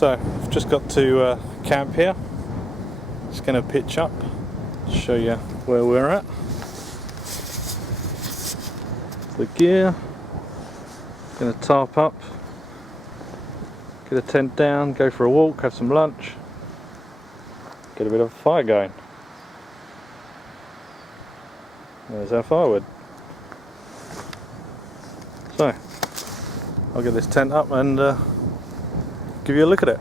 So I've just got to camp here. Just going to pitch up, show you where we're at. The gear. Going to tarp up, get a tent down, go for a walk, have some lunch, get a bit of a fire going. There's our firewood. So I'll get this tent up and give you a look at it.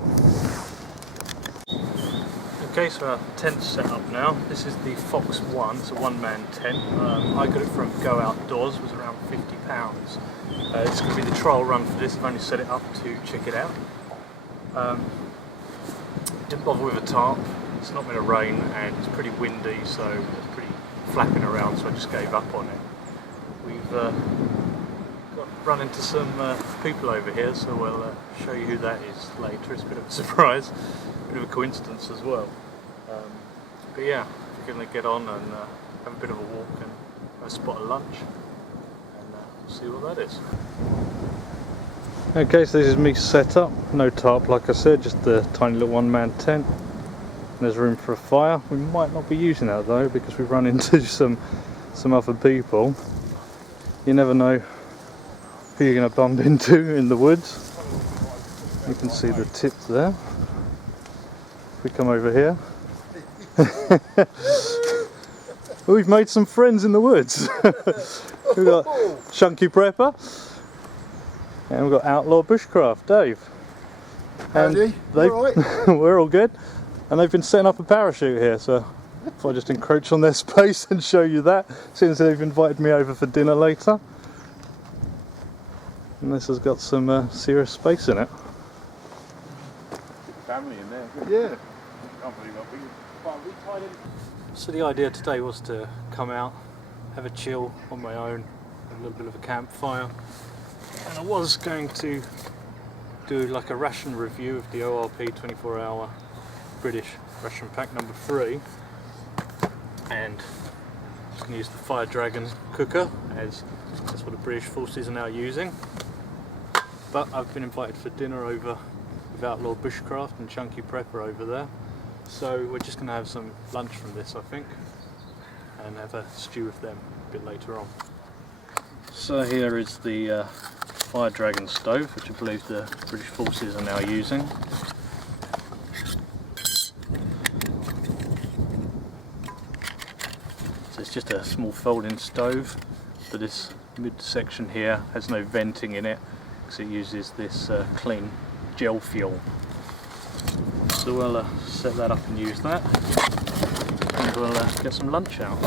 Okay, so our tent's set up now. This is the Fox 1, it's a one-man tent. I got it from Go Outdoors, it was around £50. It's going to be the trial run for this. I've only set it up to check it out. Didn't bother with a tarp, it's not going to rain and it's pretty windy, so it's pretty flapping around, so I just gave up on it. We've run into some people over here, so we'll show you who that is later. It's a bit of a surprise, a bit of a coincidence as well. But yeah, we're going to get on and have a bit of a walk and a spot of lunch and see what that is. Okay, so this is me set up, no tarp like I said, just the tiny little one-man tent. And there's room for a fire. We might not be using that though because we've run into some other people. You never know who you're going to bump into in the woods. You can see the tip there. If we come over here. We've made some friends in the woods. We've got ChunkyPrepper and we've got OutlawBushcraft, Dave. And howdy, all right? We're all good. And they've been setting up a parachute here, so if I just encroach on their space and show you that, since they've invited me over for dinner later. And this has got some serious space in it. Family in there. Yeah. Can't believe how big. So the idea today was to come out, have a chill on my own, have a little bit of a campfire. And I was going to do like a ration review of the ORP 24-hour British ration pack number 3. And I'm just going to use the Fire Dragon cooker, as that's what the British forces are now using. But I've been invited for dinner over with OutlawBushcraft and ChunkyPrepper over there. So we're just going to have some lunch from this, I think, and have a stew with them a bit later on. So here is the Fire Dragon stove, which I believe the British forces are now using. So it's just a small folding stove, but this midsection here has no venting in it because it uses this clean gel fuel. So we'll set that up and use that, and we'll get some lunch out.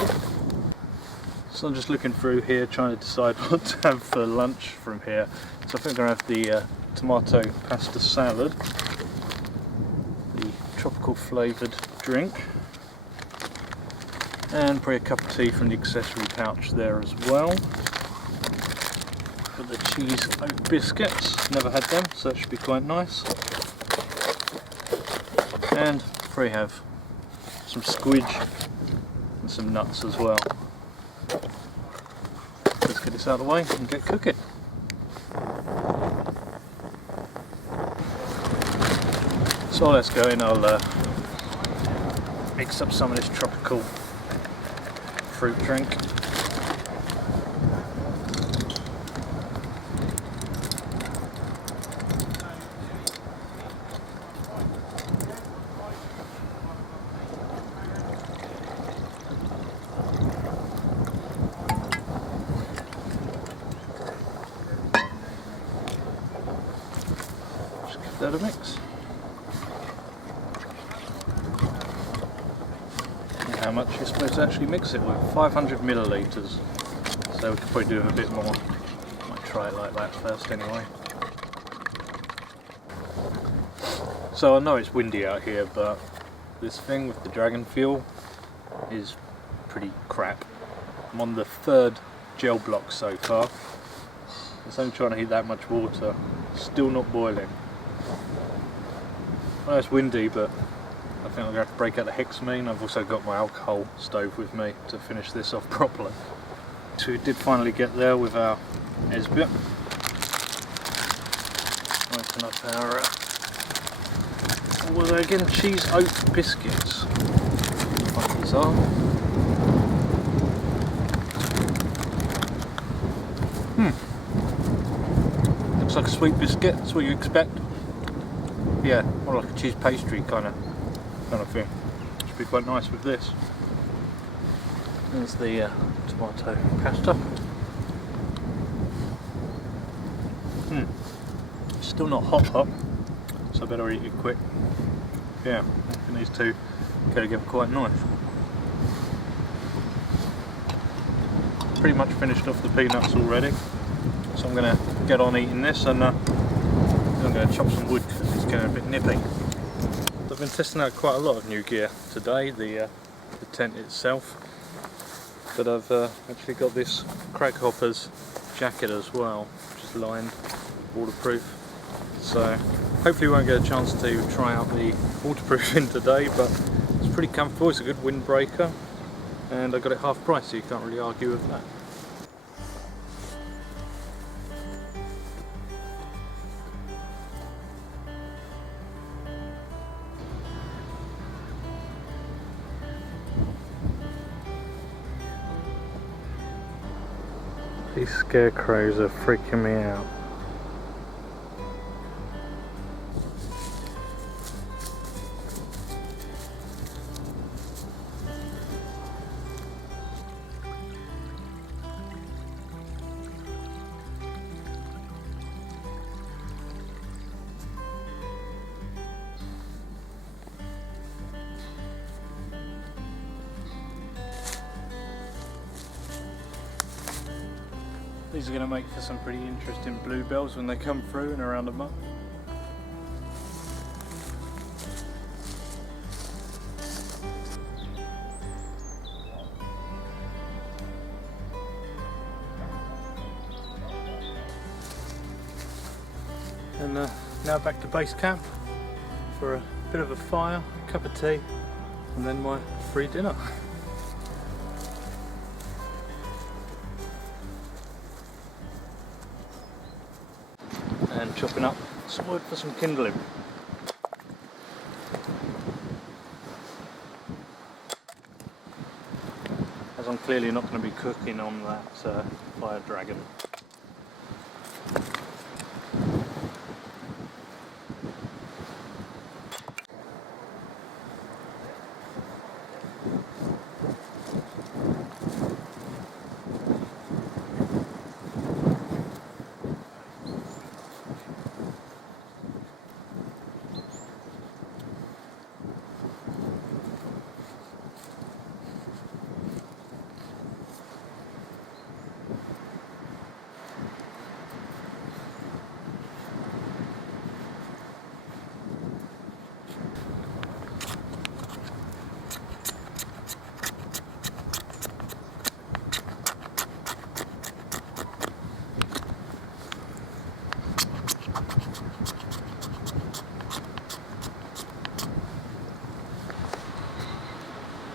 So I'm just looking through here trying to decide what to have for lunch from here. So I think I'm going to have the tomato pasta salad, the tropical flavoured drink, and probably a cup of tea from the accessory pouch there as well. Got the cheese oat biscuits, never had them, so that should be quite nice. And probably have some squidge and some nuts as well. Let's get this out of the way and get cooking. So let's go in, I'll mix up some of this tropical fruit drink. That a mix. And how much you're supposed to actually mix it with? 500 millilitres. So we could probably do a bit more. Might try it like that first anyway. So I know it's windy out here, but this thing with the dragon fuel is pretty crap. I'm on the 3rd gel block so far. It's only trying to heat that much water. Still not boiling. I know it's windy, but I think I'm going to have to break out the hexamine. I've also got my alcohol stove with me to finish this off properly. So we did finally get there with our Esbit. Open up our Well, they're again cheese oat biscuits. Like these are. Looks like a sweet biscuit. That's what you expect. Yeah, more like a cheese pastry kind of thing. Should be quite nice with this. There's the tomato pasta. Still not hot, so I better eat it quick. Yeah, I think these two go together quite nice. Pretty much finished off the peanuts already, so I'm going to get on eating this, and then I'm going to chop some wood because it's getting a bit nippy. I've been testing out quite a lot of new gear today, the tent itself, but I've actually got this Crag Hoppers jacket as well, which is lined, waterproof. So hopefully we won't get a chance to try out the waterproofing today, but it's pretty comfortable. It's a good windbreaker, and I got it half price, so you can't really argue with that. These scarecrows are freaking me out. These are going to make for some pretty interesting bluebells when they come through in around a month. And now back to base camp for a bit of a fire, a cup of tea, and then my free dinner. And chopping up some wood for some kindling. As I'm clearly not going to be cooking on that fire dragon.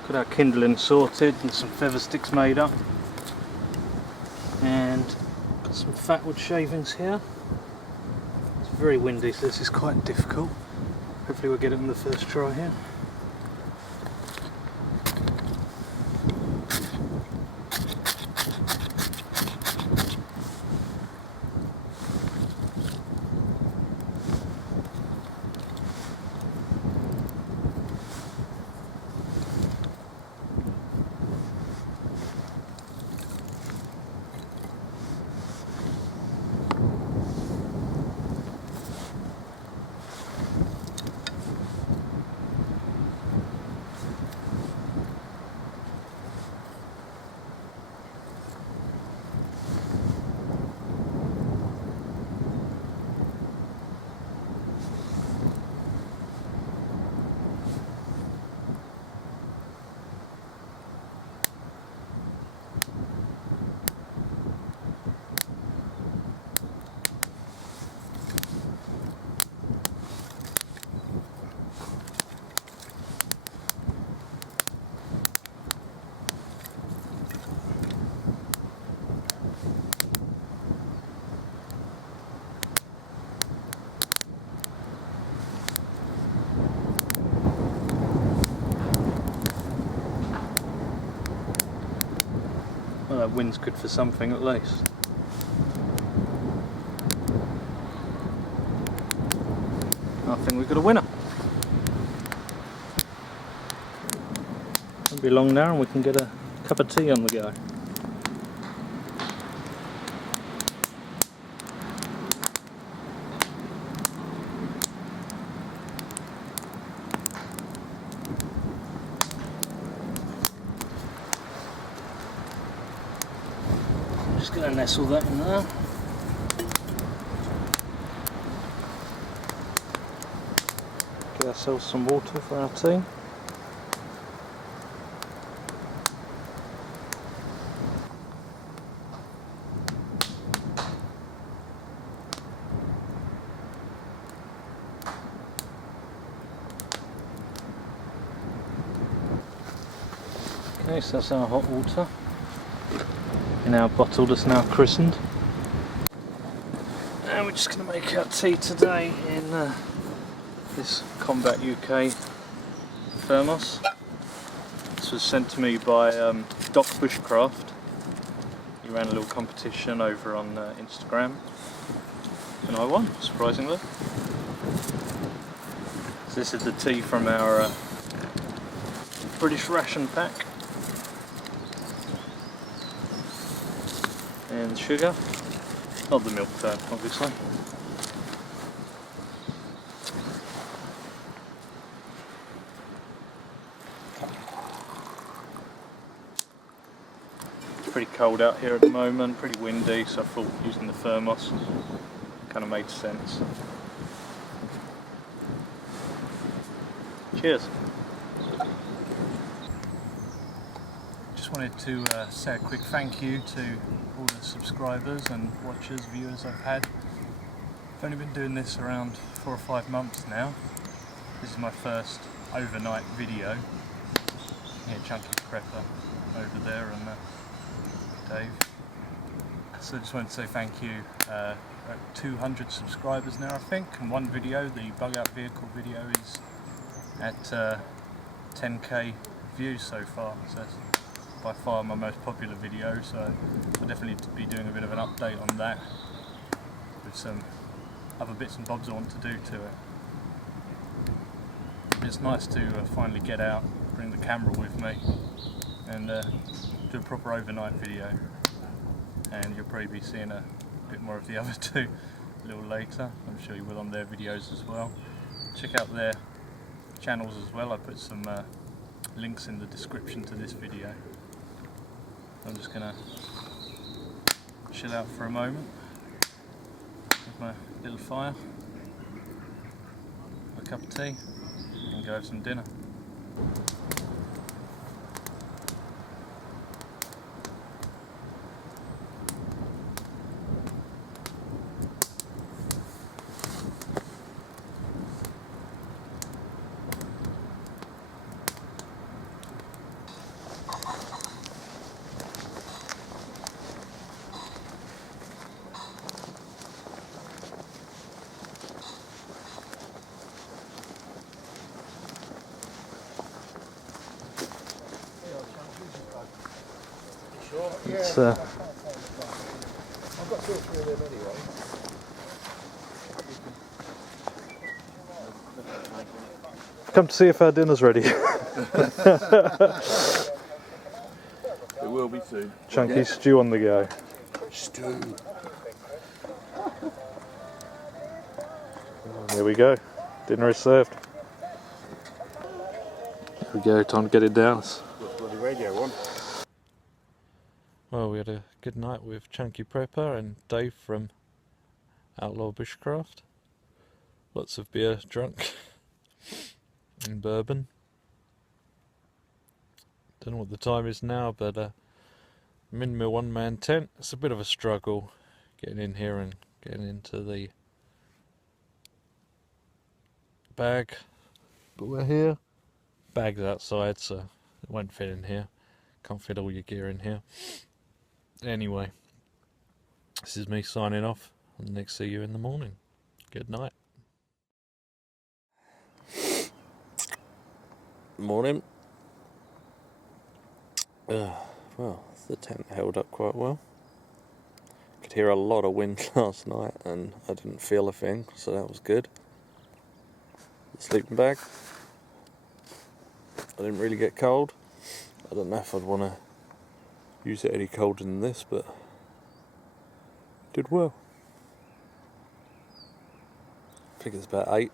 Got our kindling sorted and some feather sticks made up, and got some fat wood shavings here. It's very windy, so this is quite difficult. Hopefully we'll get it on the first try here. wind's good for something at least. I think we've got a winner. Won't be long now and we can get a cup of tea on the go. Just going to nestle that in there. Get ourselves some water for our tea. Okay, so that's our hot water in our bottle that's now christened. And we're just going to make our tea today in this Combat UK thermos. This was sent to me by Bushcraft. He ran a little competition over on Instagram and I won, surprisingly. So this is the tea from our British ration pack. And the sugar, not the milk though, obviously. It's pretty cold out here at the moment, pretty windy, so I thought using the thermos kind of made sense. Cheers. Just wanted to say a quick thank you to all the subscribers and watchers, viewers I've had. I've only been doing this around 4 or 5 months now. This is my first overnight video. Here, ChunkyPrepper over there and Dave. So I just wanted to say thank you. 200 subscribers now I think, and one video, the bug out vehicle video, is at 10k views so far. So it's by far my most popular video, so I'll definitely be doing a bit of an update on that with some other bits and bobs I want to do to it. It's nice to finally get out, bring the camera with me and do a proper overnight video, and you'll probably be seeing a bit more of the other two a little later. I'm sure you will on their videos as well. Check out their channels as well. I put some links in the description to this video. I'm just going to chill out for a moment with my little fire, a cup of tea and go have some dinner. It's I've got 2 or 3 of them anyway. come to see if our dinner's ready. It will be soon. Chunky stew on the go. Stew. There we go. Dinner is served. There we go, time to get it down. Got bloody radio on. Well, we had a good night with ChunkyPrepper and Dave from OutlawBushcraft. Lots of beer drunk and bourbon. Don't know what the time is now, but I'm in my one-man tent. It's a bit of a struggle getting in here and getting into the bag, but we're here. Bag's outside, so it won't fit in here. Can't fit all your gear in here. Anyway, this is me signing off, and next see you in the morning. Good night. Morning. well, the tent held up quite well. Could hear a lot of wind last night and I didn't feel a thing, so that was good. The sleeping bag, I didn't really get cold. I don't know if I'd want to use it any colder than this, but did well. I think it's about 8.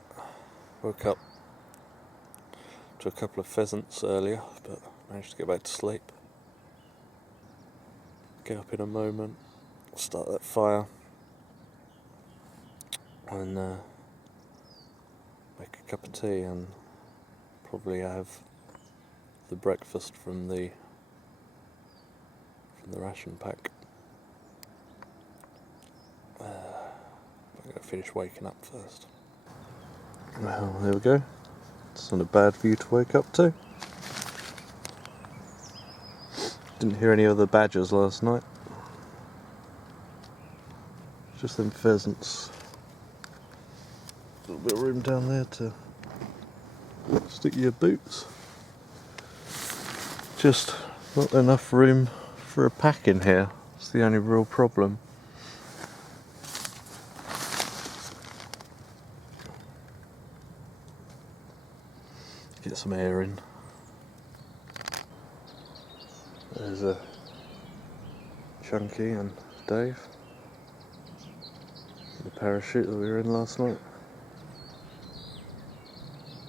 Woke up to a couple of pheasants earlier, but managed to get back to sleep. Get up in a moment, start that fire, and make a cup of tea, and probably have the breakfast from the ration pack. I'm going to finish waking up first. Well, there we go. It's not a bad view to wake up to. Didn't hear any other badgers last night. Just them pheasants. A little bit of room down there to stick your boots. Just not enough room for a pack in here. It's the only real problem. Get some air in. There's a Chunky and Dave. The parachute that we were in last night.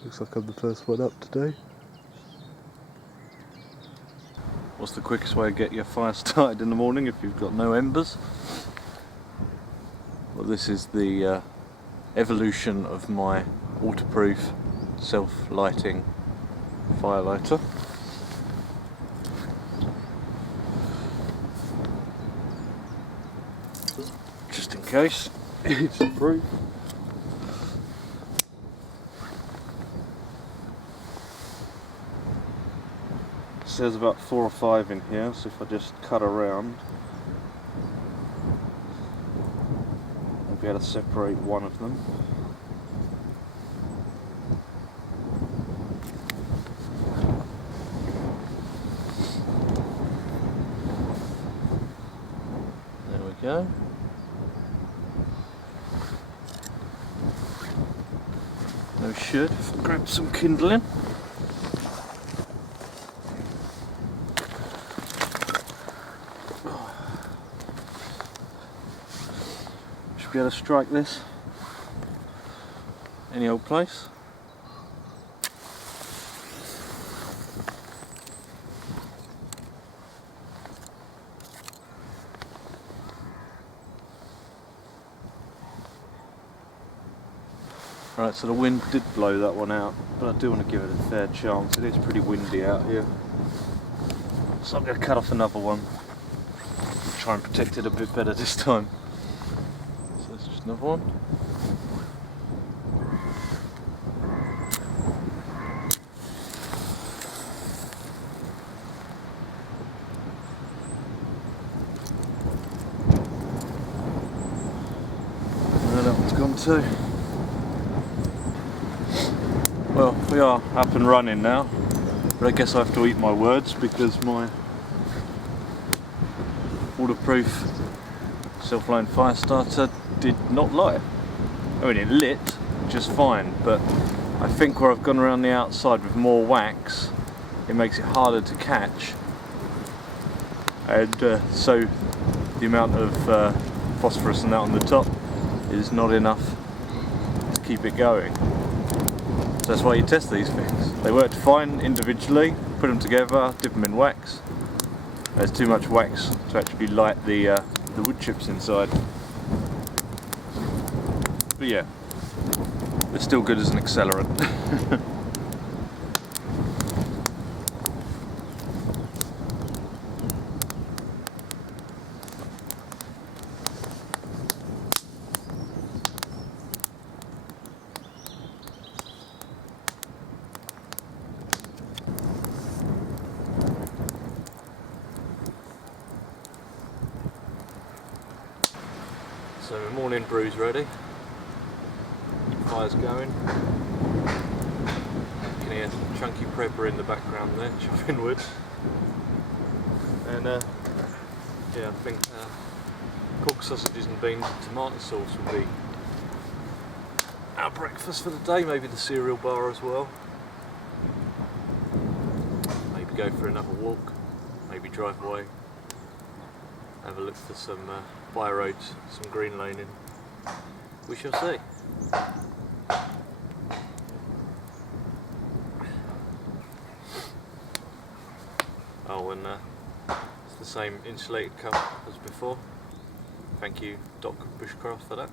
Looks like I'm the first one up today. What's the quickest way to get your fire started in the morning if you've got no embers? Well, this is the evolution of my waterproof self-lighting fire lighter. Just in case it's proof. It says about 4 or 5 in here, so if I just cut around, I'll be able to separate one of them. There we go. No shit, grab some kindling. Should be able to strike this any old place. Right, so the wind did blow that one out, but I do want to give it a fair chance. It is pretty windy out here. So I'm going to cut off another one. Try and protect it a bit better this time. So that's just another one. And that one's gone too. Well, we are up and running now, but I guess I have to eat my words because my waterproof self-lighting fire starter did not light. I mean, it lit just fine, but I think where I've gone around the outside with more wax, it makes it harder to catch, and so the amount of phosphorus and that on the top is not enough to keep it going. So that's why you test these things. They worked fine individually, put them together, dip them in wax. There's too much wax to actually light the wood chips inside. But yeah, it's still good as an accelerant. So the morning brew's ready. Fire's going. You can hear ChunkyPrepper in the background there, chopping wood. And yeah, I think cooked sausages and beans and tomato sauce will be our breakfast for the day. Maybe the cereal bar as well. Maybe go for another walk. Maybe drive away. Have a look for some by roads, some green laning. We shall see. Oh, and it's the same insulated cup as before. Thank you, Bushcraft, for that.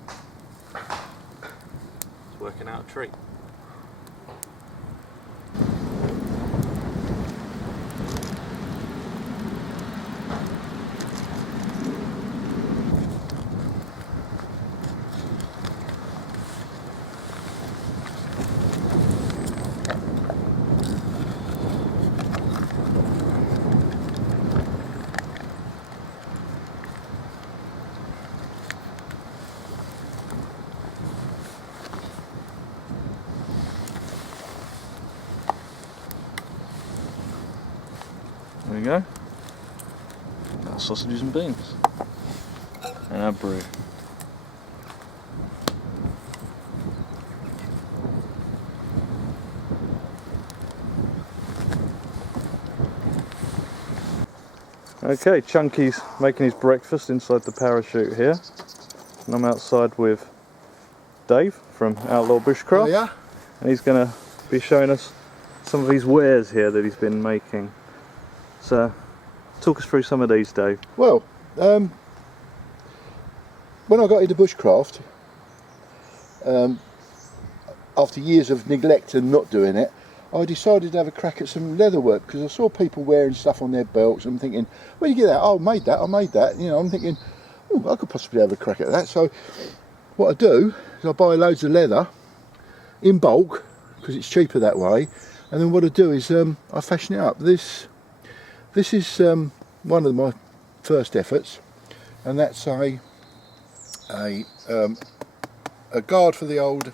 It's working out a treat. There we go. Our sausages and beans. And our brew. Okay, Chunky's making his breakfast inside the parachute here. And I'm outside with Dave from Outlaw Bushcraft. Oh yeah? And he's going to be showing us some of his wares here that he's been making. So, talk us through some of these, Dave. Well, when I got into bushcraft, after years of neglect and not doing it, I decided to have a crack at some leather work because I saw people wearing stuff on their belts. I'm thinking, where do you get that? Oh, I made that. You know, I'm thinking, oh, I could possibly have a crack at that. So what I do is I buy loads of leather in bulk because it's cheaper that way. And then what I do is I fashion it up. This is one of my first efforts, and that's a guard for the old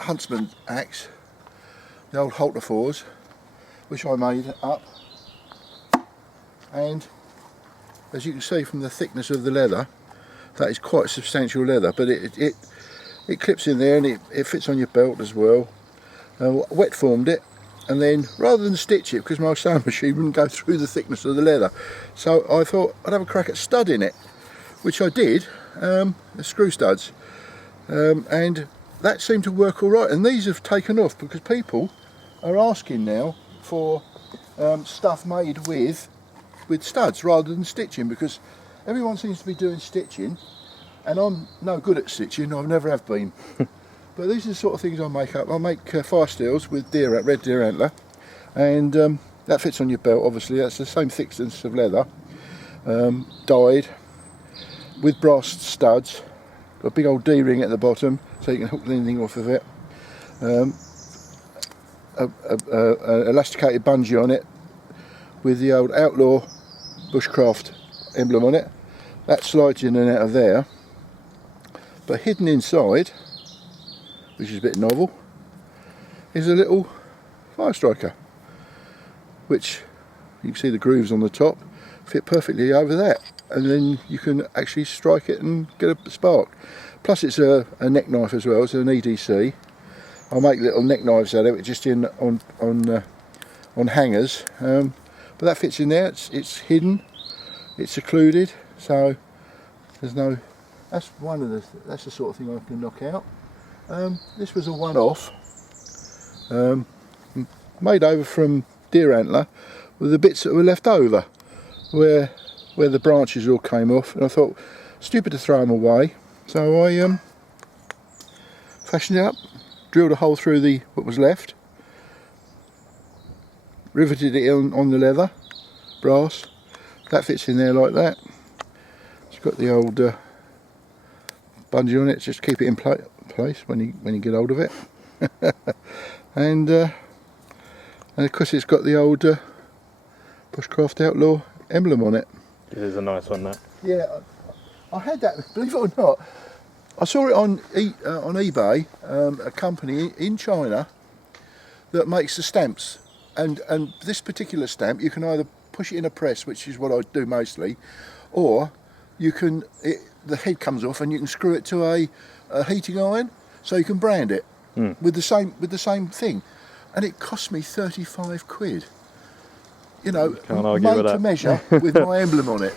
huntsman axe, the old halter-fours, which I made up. And as you can see from the thickness of the leather, that is quite substantial leather, but it clips in there and it fits on your belt as well. Wet formed it, and then rather than stitch it, because my sewing machine wouldn't go through the thickness of the leather, so I thought I'd have a crack at studding it, which I did, the screw studs, and that seemed to work all right. And these have taken off because people are asking now for stuff made with studs rather than stitching, because everyone seems to be doing stitching, and I'm no good at stitching. I never have been. But these are the sort of things I make up. I make fire steels with red deer antler, and that fits on your belt. Obviously, that's the same thickness of leather, dyed with brass studs. Got a big old D-ring at the bottom, so you can hook anything off of it. Elasticated bungee on it with the old Outlaw Bushcraft emblem on it. That slides in and out of there. But hidden inside, which is a bit novel, is a little fire striker, which you can see the grooves on the top fit perfectly over that, and then you can actually strike it and get a spark. Plus it's a neck knife as well, so an EDC. I'll make little neck knives out of it just on hangers, but that fits in there. It's hidden, it's secluded, so there's no. That's the sort of thing I can knock out. This was a one-off, made over from deer antler with the bits that were left over, where the branches all came off, and I thought stupid to throw them away, so I fashioned it up, drilled a hole through what was left, riveted it on the leather, brass. That fits in there like that. It's got the old bungee on it, just to keep it in place when you get hold of it. and of course it's got the old Bushcraft Outlaw emblem on it. It is a nice one, that. Yeah, I had that, believe it or not. I saw it on eBay, a company in China that makes the stamps and this particular stamp, you can either push it in a press, which is what I do mostly, or you can, the head comes off and you can screw it to a heating iron, so you can brand it with the same thing, and it cost me 35 quid. You know, made to measure with my emblem on it,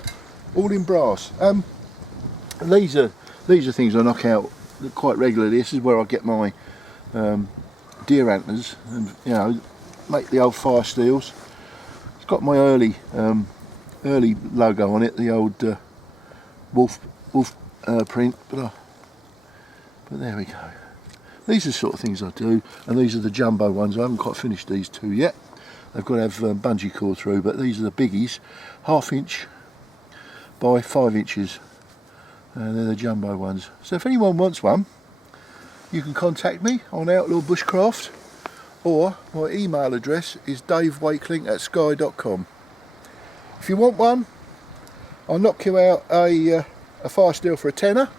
all in brass. These are things I knock out quite regularly. This is where I get my deer antlers, and you know, make the old fire steels. It's got my early logo on it, the old wolf print, but there we go. These are the sort of things I do, and these are the jumbo ones. I haven't quite finished these two yet. They've got to have bungee cord through, but these are the biggies, 1/2 inch by 5 inches. They're the jumbo ones. So if anyone wants one, you can contact me on OutlawBushcraft, or my email address is davewakeling@sky.com. If you want one, I'll knock you out a fire steel for a tenner,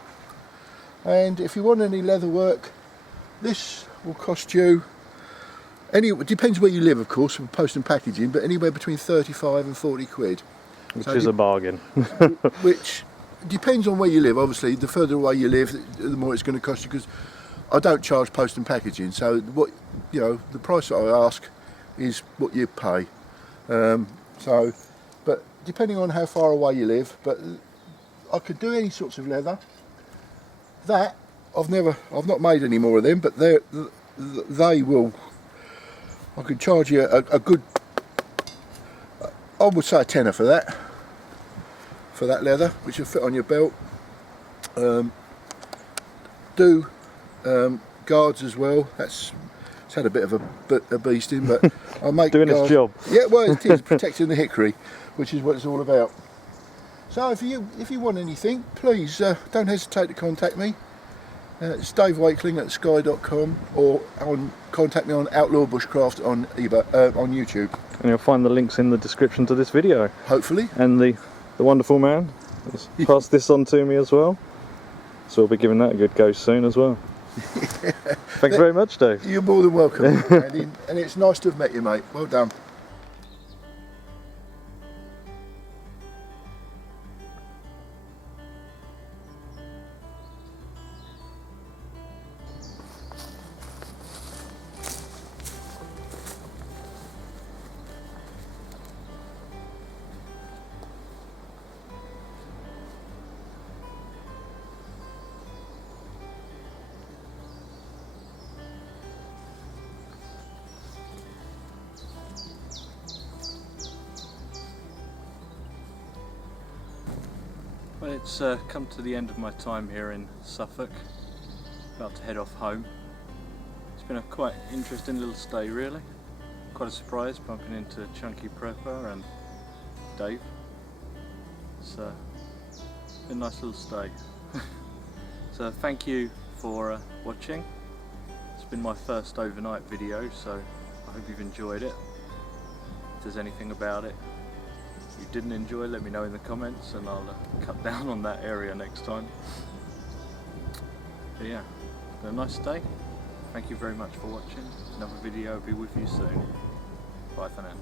and if you want any leather work, this will cost you, it depends where you live, of course, from post and packaging, but anywhere between 35 and 40 quid. Which is a bargain. Which depends on where you live. Obviously, the further away you live, the more it's going to cost you, because I don't charge post and packaging. So what, you know, the price that I ask is what you pay. But depending on how far away you live, but I could do any sorts of leather. That I've not made any more of them, but they will. I could charge you a good, I would say a tenner for that leather, which will fit on your belt. Do guards as well. It's had a bit of a beasting, but I make doing guards. its job. Yeah, well, it is protecting the hickory, which is what it's all about. So if you want anything, please don't hesitate to contact me. It's davewakeling@sky.com, or contact me on OutlawBushcraft on YouTube. And you'll find the links in the description to this video. Hopefully. And the wonderful man has passed this on to me as well, so we'll be giving that a good go soon as well. Thanks very much, Dave. You're more than welcome, Andy, and it's nice to have met you, mate. Well done. Well, it's come to the end of my time here in Suffolk. About to head off home. It's been a quite interesting little stay, really. Quite a surprise bumping into ChunkyPrepper and Dave. It's been a nice little stay. So thank you for watching. It's been my first overnight video, so I hope you've enjoyed it. If there's anything about it you didn't enjoy, let me know in the comments, and I'll cut down on that area next time. But yeah, it's been a nice day. Thank you very much for watching. Another video will be with you soon. Bye for now.